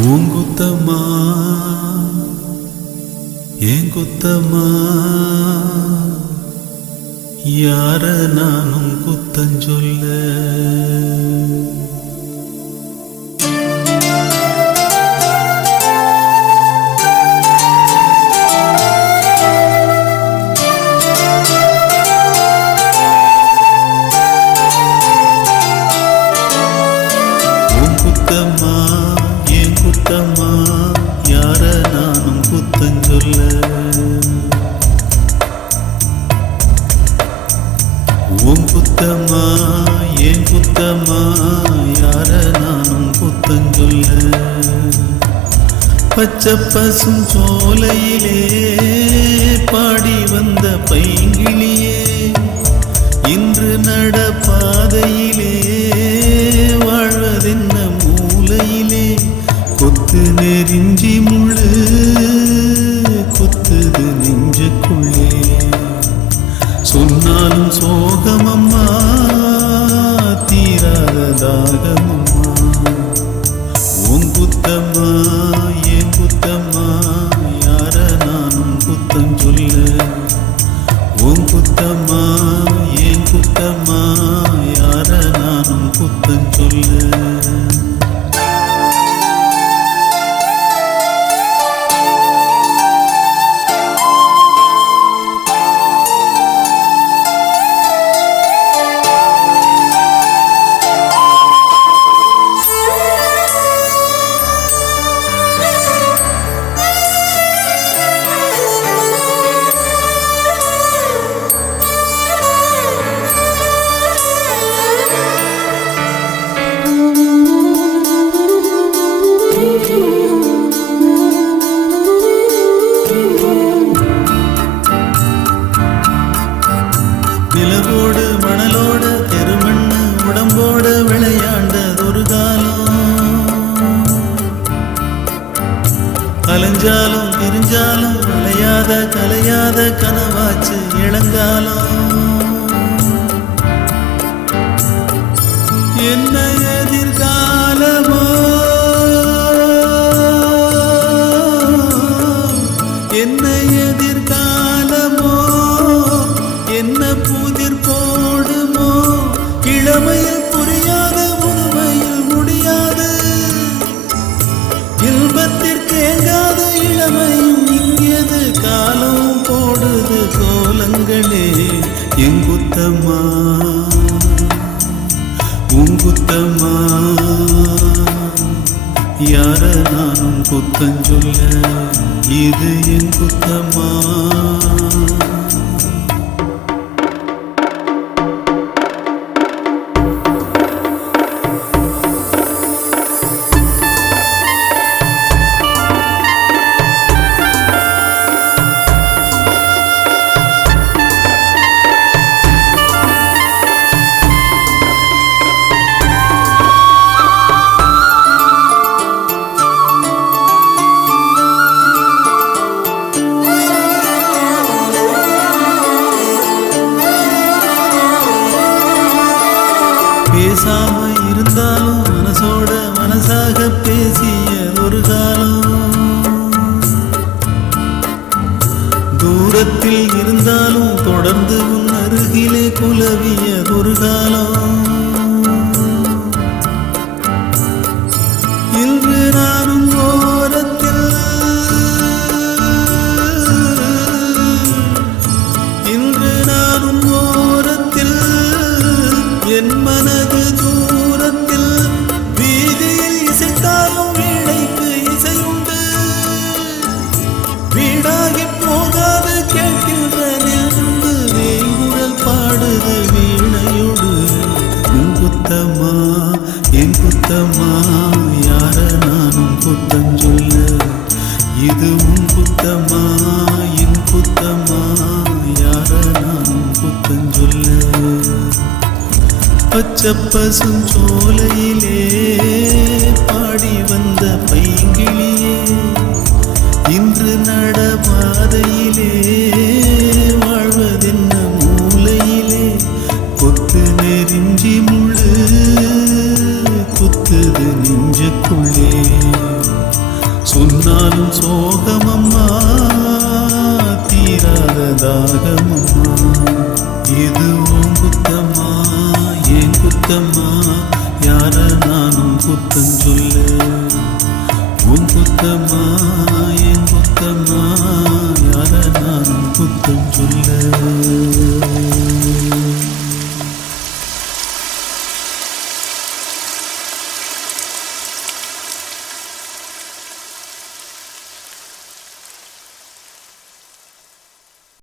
பூங்குத்தம்மா ஏன் குத்தம்மா யார நானும் குத்தஞ்சொல்ல யார நானும் குத்தஞ்சொல்ல உன் குத்தம்மா ஏன் குத்தம்மா யார நானும் குத்தஞ்சொல்ல பச்சை பசும் சோலையிலே பாடி வந்த பைங்கிளியே இன்று நடப்பாதையிலே வாழ்வதென்ன மூலையிலே கொத்து நெறிஞ்சி முழு கொத்துது நெஞ்சுக்குள்ளே சொன்னாலும் சோகமம்மா தீராத தாகமம்மா உன் குத்தம்மா ஏன் குத்தம்மா யார நானும் குத்தம் சொல்ல உன் குத்தம்மா ஏன் குத்தம்மா யார நானும் குத்தம் சொல்ல நிலவோடு மணலோட தெருமண்ணு உடம்போட விளையாண்டதொரு காலம் அலைஞ்சாலும் திரிஞ்சாலும் அலையாத கலையாத கனவாச்சு இளங்காலம் என்ன எதிர்காலமோ என்ன எதிர்காலமோ என்ன புதிர் போடுமோ இளமையில் புரியாது முதுமையில் முடியாது இன்பத்திற்கு ஏங்காத இளமையும் இங்கேது காலம் போடுது கோலங்களே எங்குத்தம்மா உங்குத்தம்மா யார நானும் குத்தஞ்சொல்ல இது என் குத்தம்மா பேசாம இருந்தாலும் மனசோட மனசாக பேசிய ஒரு காலம் தூரத்தில் இருந்தாலும் தொடர்ந்து உன் அருகிலே குலவிய ஒரு காலம் இன்று நானும் ஓரத்தில் இன்று நானும் ஓரத்தில் என் மனது தூரத்தில் வீதியில் இசைத்தாலும் வீணைக்கு இசையுண்டு வீடாகி போகாது கேட்கின்ற நெருந்து வேங்குழல் பாடுது வீணையோடு உன் குத்தம்மா என் குத்தம்மா யார நானும் குத்தம் சொல்ல இது உன் குத்தம்மா என் குத்தம்மா யார நானும் குத்தம் சொல்ல பச்சை பசும் சோலையிலே பாடி வந்த பைங்கிளியே இன்று நடபாதையிலே வாழ்வதென்ன மூலையிலே கொத்து நெறிஞ்சி முழு குத்துது நெஞ்சுக்குள்ளே. சொன்னாலும் சோகமம்மா, தீராத தாகமம்மா. இது உன் குத்தம்மா, ஏன் குத்தம்மா, யார நானும் குத்தம் சொல்ல. உன் குத்தம்மா, என் குத்தம்மா, யார நானும் குத்தம் சொல்ல.